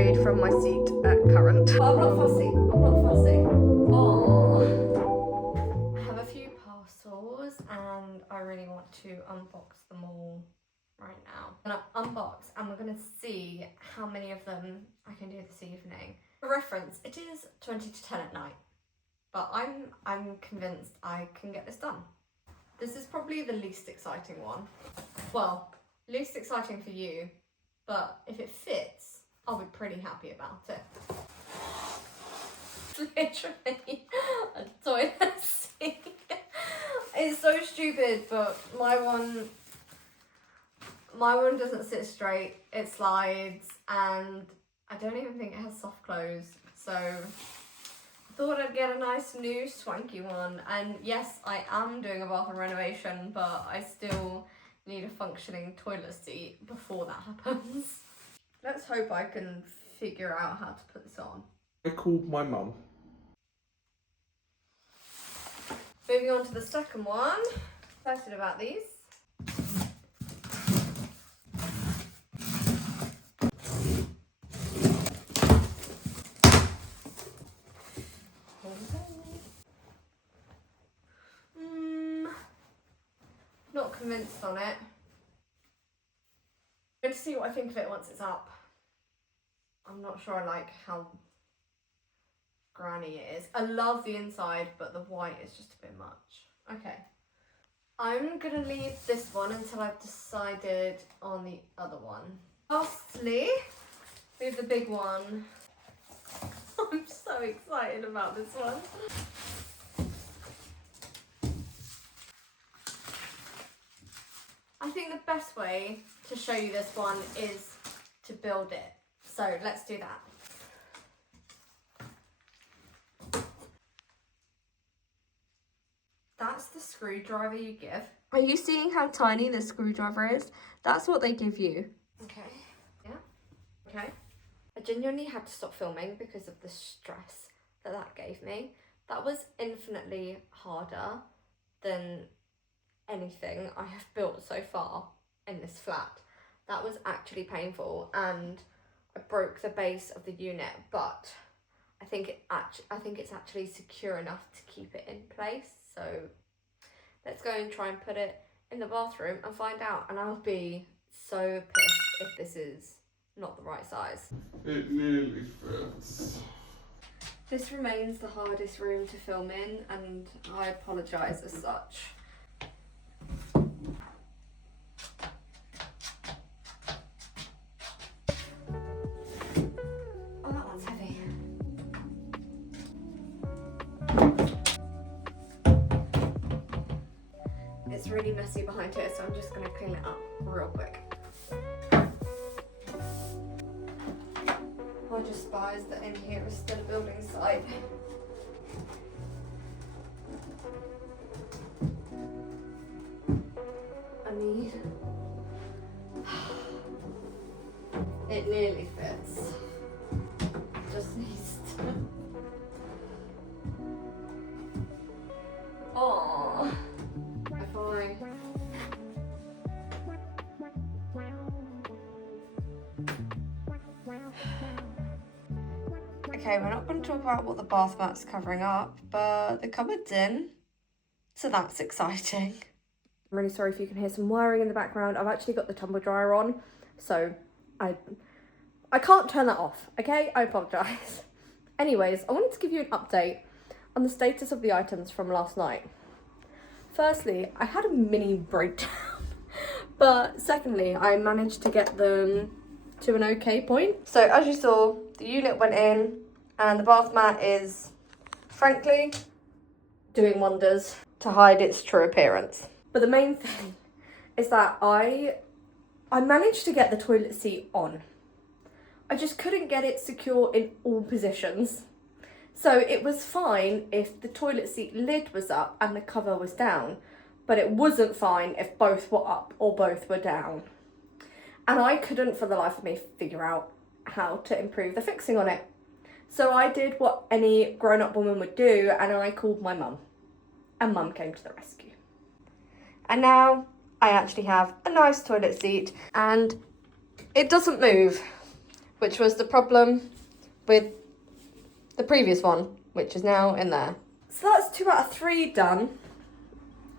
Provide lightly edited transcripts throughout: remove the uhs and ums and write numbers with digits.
upgrade from my seat at current. But I'm not fussy. I'm not fussy. Oh. I have a few parcels and I really want to unbox them all right now. I'm gonna unbox and we're gonna see how many of them I can do this evening. For reference, it is 20 to 10 at night, but I'm convinced I can get this done. This is probably the least exciting one. Well, least exciting for you, but if it fits, I'll be pretty happy about it. It's literally a toilet seat. It's so stupid, but my one doesn't sit straight, it slides, and I don't even think it has soft close, so I thought I'd get a nice new swanky one. And yes, I am doing a bathroom renovation, but I still need a functioning toilet seat before that happens. Let's hope I can figure out how to put this on. I called my mum. Moving on to the second one. Excited about these. Not convinced on it. I'm going to see what I think of it once it's up. I'm not sure I like how granny it is. I love the inside, but the white is just a bit much. Okay. I'm going to leave this one until I've decided on the other one. Lastly, we have the big one. I'm so excited about this one. I think the best way to show you this one is to build it. So let's do that. That's the screwdriver you give. Are you seeing how tiny the screwdriver is? That's what they give you. Okay, yeah, okay. I genuinely had to stop filming because of the stress that gave me. That was infinitely harder than anything I have built so far in this flat. That was actually painful, and I broke the base of the unit, but I think it's actually secure enough to keep it in place. So let's go and try and put it in the bathroom and find out, and I'll be so pissed if this is not the right size. It nearly fits. This remains the hardest room to film in, and I apologise as such. It's really messy behind here, so I'm just going to clean it up real quick. I just spies that in here is still a building site. I need... It nearly fits. Just needs to... Aww. Fine. Okay, we're not going to talk about what the bath mat's covering up, but the cupboard's in, so that's exciting. I'm really sorry if you can hear some wiring in the background. I've actually got the tumble dryer on, so I can't turn that off, okay? I apologise. Anyways, I wanted to give you an update on the status of the items from last night. Firstly, I had a mini breakdown, but secondly, I managed to get them to an okay point. So as you saw, the unit went in and the bath mat is, frankly, doing wonders to hide its true appearance. But the main thing is that I managed to get the toilet seat on. I just couldn't get it secure in all positions. So it was fine if the toilet seat lid was up and the cover was down, but it wasn't fine if both were up or both were down. And I couldn't for the life of me figure out how to improve the fixing on it. So I did what any grown-up woman would do, and I called my mum. And mum came to the rescue. And now I actually have a nice toilet seat and it doesn't move. which was the problem with the previous one, which is now in there. So that's 2 out of 3 done.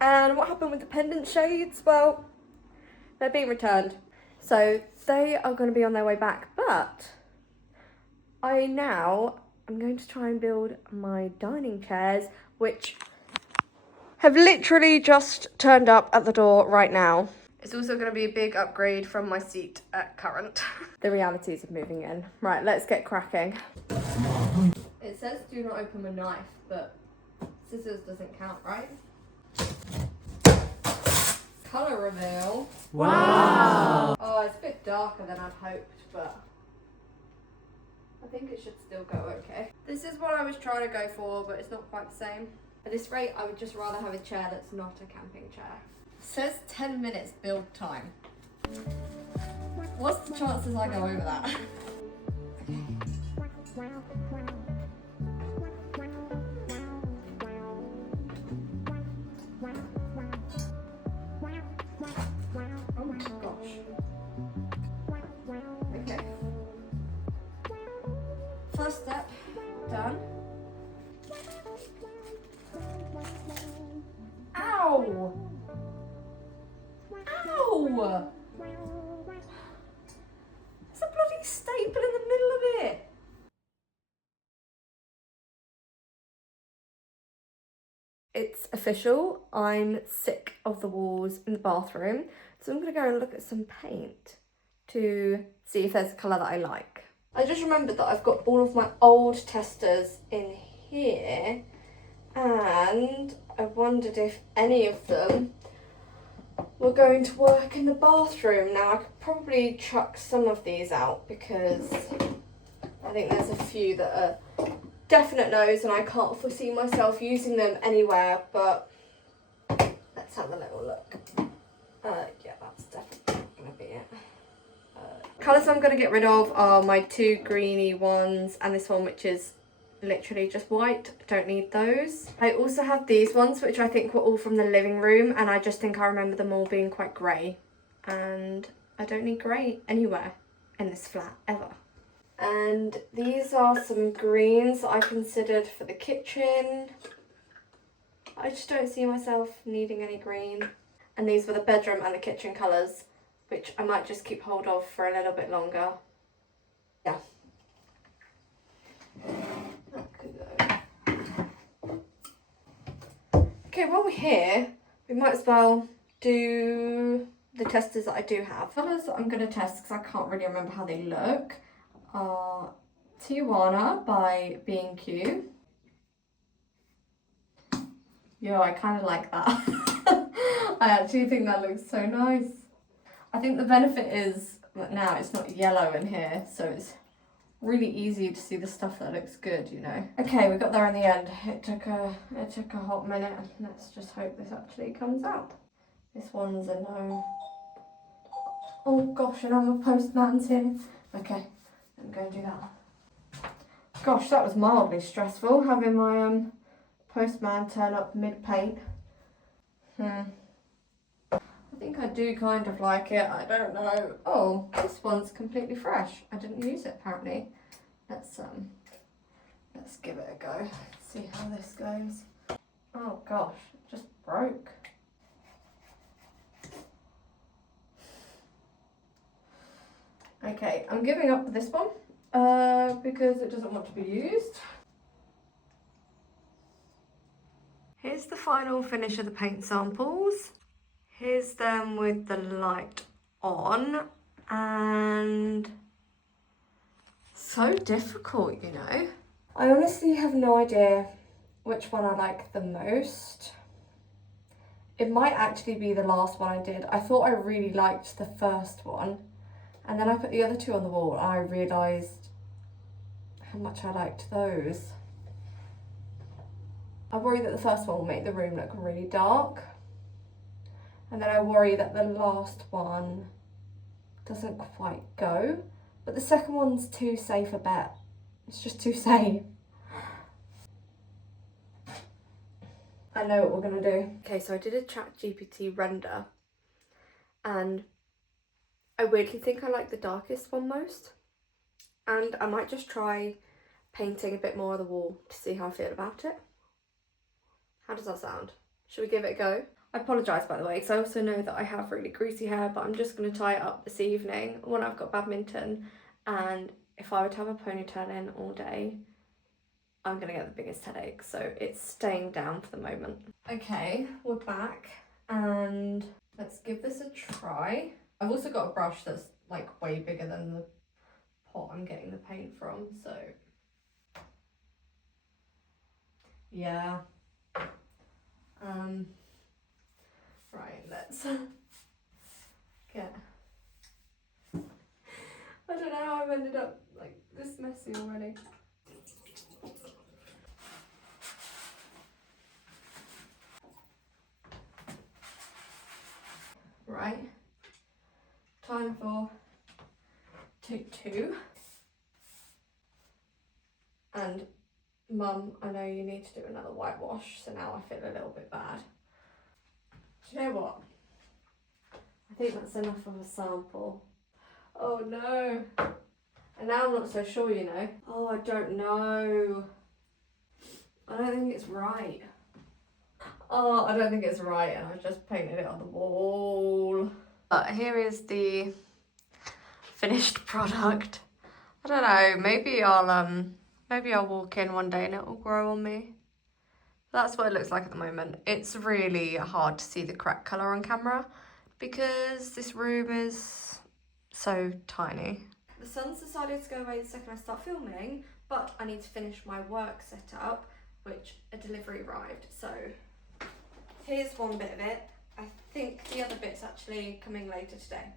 And what happened with the pendant shades? Well, they're being returned. So they are going to be on their way back, but I'm going to try and build my dining chairs, which have literally just turned up at the door right now. It's also going to be a big upgrade from my seat at current. The realities of moving in. Right, let's get cracking. It says do not open with knife, but scissors doesn't count, right? Colour reveal. Wow! Oh, it's a bit darker than I'd hoped, but I think it should still go okay. This is what I was trying to go for, but it's not quite the same. At this rate, I would just rather have a chair that's not a camping chair. It says 10 minutes build time. What's the chances I go over that? Oh my gosh. Okay. First step done. Ow! Ow! There's a bloody staple in the middle of it. It's official. I'm sick of the walls in the bathroom. So I'm going to go and look at some paint to see if there's a colour that I like. I just remembered that I've got all of my old testers in here, and I wondered if any of them were going to work in the bathroom. Now I could probably chuck some of these out because I think there's a few that are definite no's and I can't foresee myself using them anywhere, but let's have a little look. Yeah, that's definitely going to be it. Colours I'm going to get rid of are my 2 greeny ones and this one, which is literally just white. Don't need those. I also have these ones, which I think were all from the living room, and I just think I remember them all being quite grey, and I don't need grey anywhere in this flat ever. And these are some greens that I considered for the kitchen. I just don't see myself needing any green. And these were the bedroom and the kitchen colours, which I might just keep hold of for a little bit longer. Yeah. That could go. Okay, while we're here, we might as well do the testers that I do have. Colours that I'm going to test, because I can't really remember how they look, are Tijuana by B&Q. Yeah, I kind of like that. I actually think that looks so nice. I think the benefit is that now it's not yellow in here, so it's really easy to see the stuff that looks good, you know. Okay, we got there in the end. It took a hot minute. Let's just hope this actually comes out. This one's a no. Oh gosh, and I'm a postman's here. Okay, I'm going to do that. Gosh, that was mildly stressful, having my postman turn up mid-paint. I think I do kind of like it. I don't know. Oh, this one's completely fresh. I didn't use it apparently. Let's give it a go. See how this goes. Oh gosh, it just broke. Okay, I'm giving up this one because it doesn't want to be used. Here's the final finish of the paint samples. Here's them with the light on, and so difficult, you know. I honestly have no idea which one I like the most. It might actually be the last one I did. I thought I really liked the first one, and then I put the other 2 on the wall and I realised how much I liked those. I worry that the first one will make the room look really dark. And then I worry that the last one doesn't quite go. But the second one's too safe a bet. It's just too safe. I know what we're gonna do. Okay, so I did a ChatGPT render, and I weirdly think I like the darkest one most. And I might just try painting a bit more of the wall to see how I feel about it. How does that sound? Should we give it a go? I apologise by the way, because I also know that I have really greasy hair, but I'm just going to tie it up this evening when I've got badminton. And if I were to have a ponytail in all day, I'm going to get the biggest headache, so it's staying down for the moment. Okay, we're back, and let's give this a try. I've also got a brush that's like way bigger than the pot I'm getting the paint from, so yeah. Right, let's get, I don't know how I've ended up like this messy already. Right, time for take 2. And Mum, I know you need to do another whitewash, so now I feel a little bit bad. Do you know what? I think that's enough of a sample. Oh no. And now I'm not so sure, you know. Oh, I don't know. I don't think it's right. Oh, I don't think it's right, and I've just painted it on the wall. But here is the finished product. I don't know, maybe I'll walk in one day and it will grow on me. That's what it looks like at the moment. It's really hard to see the correct colour on camera because this room is so tiny. The sun's decided to go away the second I start filming, but I need to finish my work setup, which a delivery arrived. So here's one bit of it. I think the other bit's actually coming later today.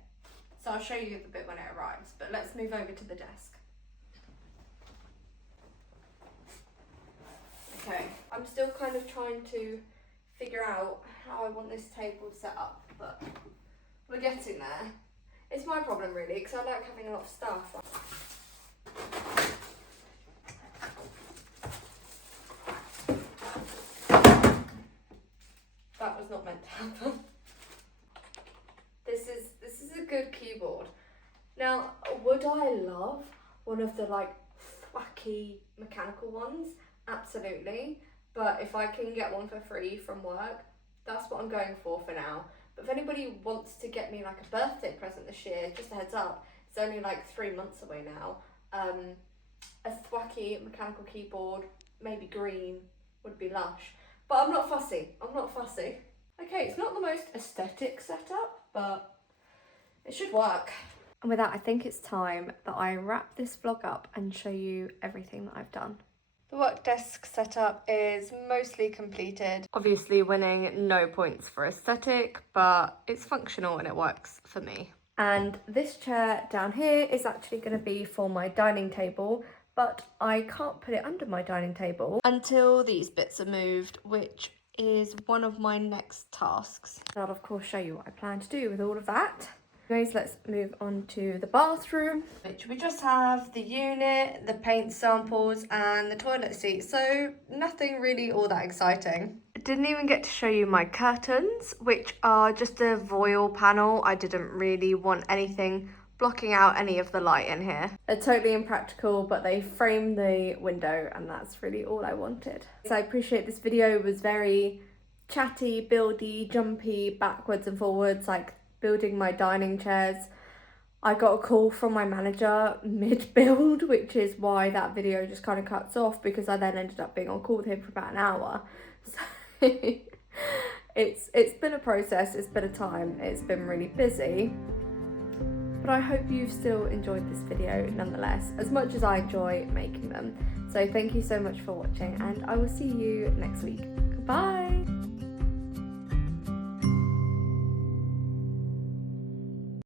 So I'll show you the bit when it arrives, but let's move over to the desk. Okay, I'm still kind of trying to figure out how I want this table set up, but we're getting there. It's my problem really, because I like having a lot of stuff. That was not meant to happen. This is a good keyboard. Now, would I love one of the like thwacky mechanical ones? Absolutely, but if I can get one for free from work, that's what I'm going for now. But if anybody wants to get me like a birthday present this year, just a heads up, it's only like 3 months away now. A thwacky mechanical keyboard, maybe green, would be lush. But I'm not fussy, Okay, it's not the most aesthetic setup, but it should work. And with that, I think it's time that I wrap this vlog up and show you everything that I've done. The work desk setup is mostly completed. Obviously winning no points for aesthetic, but it's functional and it works for me. And this chair down here is actually going to be for my dining table, but I can't put it under my dining table until these bits are moved, which is one of my next tasks. And I'll of course show you what I plan to do with all of that. Anyways, let's move on to the bathroom, which we just have the unit, the paint samples and the toilet seat, so nothing really all that exciting. I didn't even get to show you my curtains, which are just a voile panel. I didn't really want anything blocking out any of the light in here. They're totally impractical, but they frame the window and that's really all I wanted. So I appreciate this video was very chatty, buildy, jumpy, backwards and forwards, like building my dining chairs. I got a call from my manager mid-build, which is why that video just kind of cuts off, because I then ended up being on call with him for about an hour. So it's been a process, it's been a time, it's been really busy. But I hope you've still enjoyed this video nonetheless, as much as I enjoy making them. So thank you so much for watching, and I will see you next week. Goodbye!